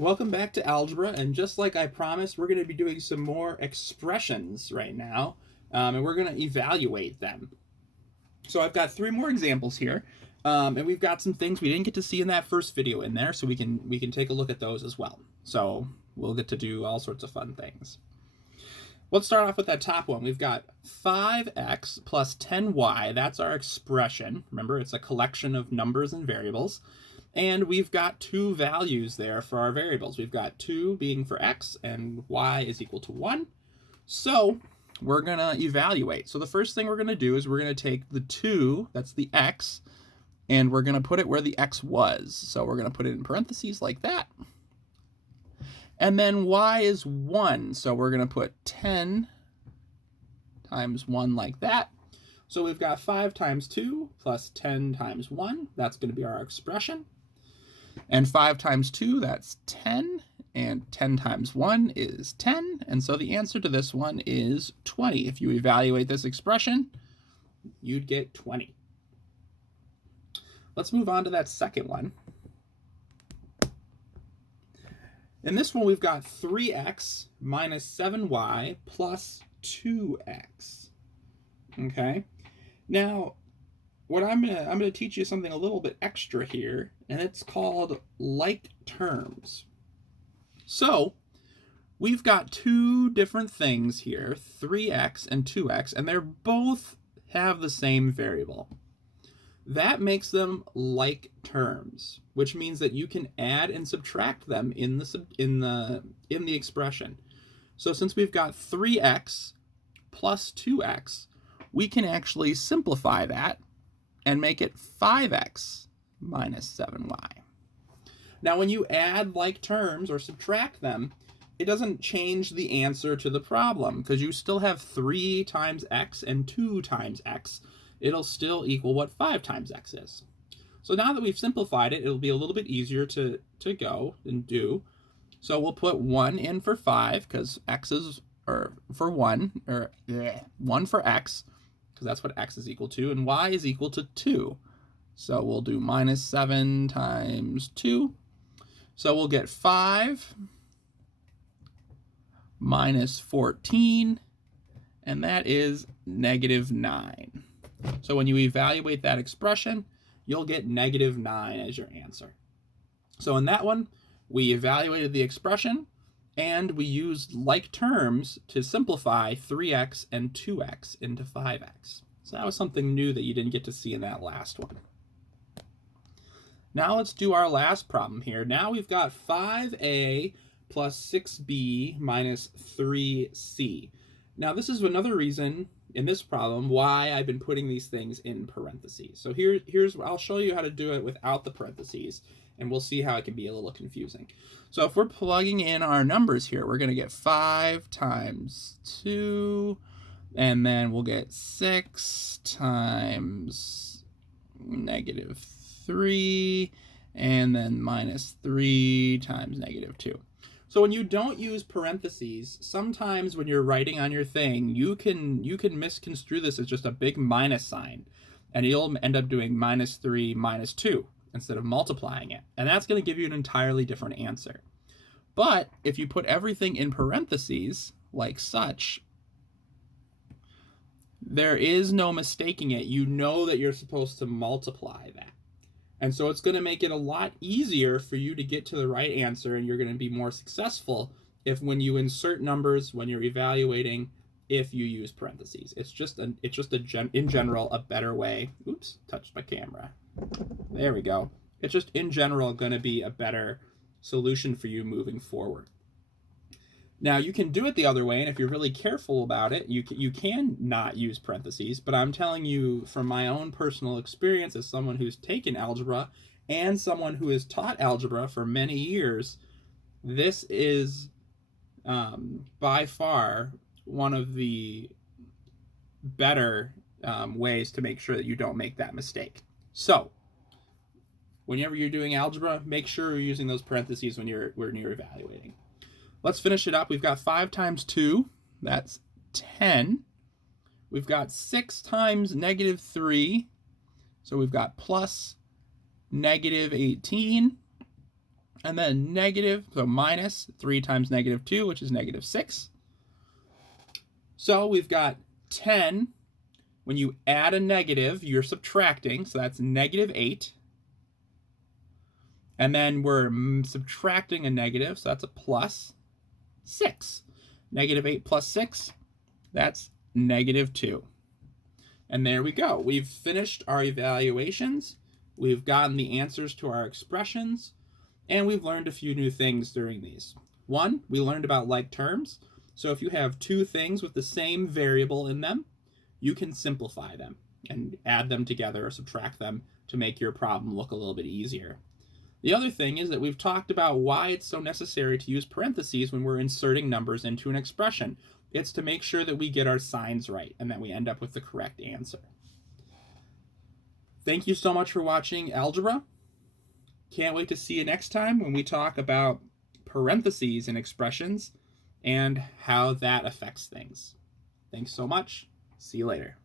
Welcome back to Algebra, and just like I promised, we're going to be doing some more expressions right now, and we're going to evaluate them. So I've got three more examples here, and we've got some things we didn't get to see in that first video in there, so we can take a look at those as well. So we'll get to do all sorts of fun things. Let's start off with that top one. We've got 5x plus 10y. That's our expression. Remember, it's a collection of numbers and variables. And we've got two values there for our variables. We've got 2 being for x, and y is equal to 1. So we're going to evaluate. So the first thing we're going to do is we're going to take the 2, that's the x, and we're going to put it where the x was. So we're going to put it in parentheses like that. And then y is 1, so we're going to put 10 times 1 like that. So we've got 5 times 2 plus 10 times 1. That's going to be our expression. And 5 times 2, that's 10. And 10 times 1 is 10. And so the answer to this one is 20. If you evaluate this expression, you'd get 20. Let's move on to that second one. In this one, we've got 3x minus 7y plus 2x. Okay? Now, what I'm gonna teach you something a little bit extra here, and it's called like terms. So we've got two different things here, 3x and 2x, and they're both have the same variable. That makes them like terms, which means that you can add and subtract them in the expression. So since we've got 3x plus 2x, we can actually simplify that and make it 5x minus 7y. Now, when you add like terms or subtract them, it doesn't change the answer to the problem because you still have 3 times x and 2 times x. It'll still equal what 5 times x is. So now that we've simplified it, it'll be a little bit easier to go and do. So we'll put 1 in for 5 because x is, or for 1, or 1 for x, because that's what x is equal to, and y is equal to 2. So we'll do minus 7 times 2. So we'll get 5 minus 14, and that is negative 9. So when you evaluate that expression, you'll get negative 9 as your answer. So in that one, we evaluated the expression, and we used like terms to simplify 3x and 2x into 5x. So that was something new that you didn't get to see in that last one. Now let's do our last problem here. Now we've got 5a plus 6b minus 3c. Now this is another reason in this problem why I've been putting these things in parentheses. So here's I'll show you how to do it without the parentheses, and we'll see how it can be a little confusing. So if we're plugging in our numbers here, we're going to get 5 times 2, and then we'll get 6 times negative 3, and then minus 3 times negative 2. So when you don't use parentheses, sometimes when you're writing on your thing, you can misconstrue this as just a big minus sign, and you'll end up doing minus 3 minus 2 instead of multiplying it. And that's going to give you an entirely different answer. But if you put everything in parentheses, like such, there is no mistaking it. You know that you're supposed to multiply that. And so it's going to make it a lot easier for you to get to the right answer, and you're going to be more successful if when you insert numbers, when you're evaluating, if you use parentheses. It's just in general a better way. Oops, touched my camera. There we go. It's just in general going to be a better solution for you moving forward. Now you can do it the other way, and if you're really careful about it, you can not use parentheses, but I'm telling you from my own personal experience as someone who's taken algebra and someone who has taught algebra for many years, this is by far one of the better ways to make sure that you don't make that mistake. So whenever you're doing algebra, make sure you're using those parentheses when you're evaluating. Let's finish it up. We've got 5 times 2, that's 10. We've got 6 times negative 3, so we've got plus negative 18. And then negative, so minus 3 times negative 2, which is negative 6. So we've got 10. When you add a negative, you're subtracting, so that's negative 8. And then we're subtracting a negative, so that's a plus 6. Negative 8 plus 6, that's negative 2. And there we go. We've finished our evaluations. We've gotten the answers to our expressions. And we've learned a few new things during these. One, we learned about like terms. So if you have two things with the same variable in them, you can simplify them and add them together or subtract them to make your problem look a little bit easier. The other thing is that we've talked about why it's so necessary to use parentheses when we're inserting numbers into an expression. It's to make sure that we get our signs right and that we end up with the correct answer. Thank you so much for watching Algebra. Can't wait to see you next time when we talk about parentheses in expressions and how that affects things. Thanks so much. See you later.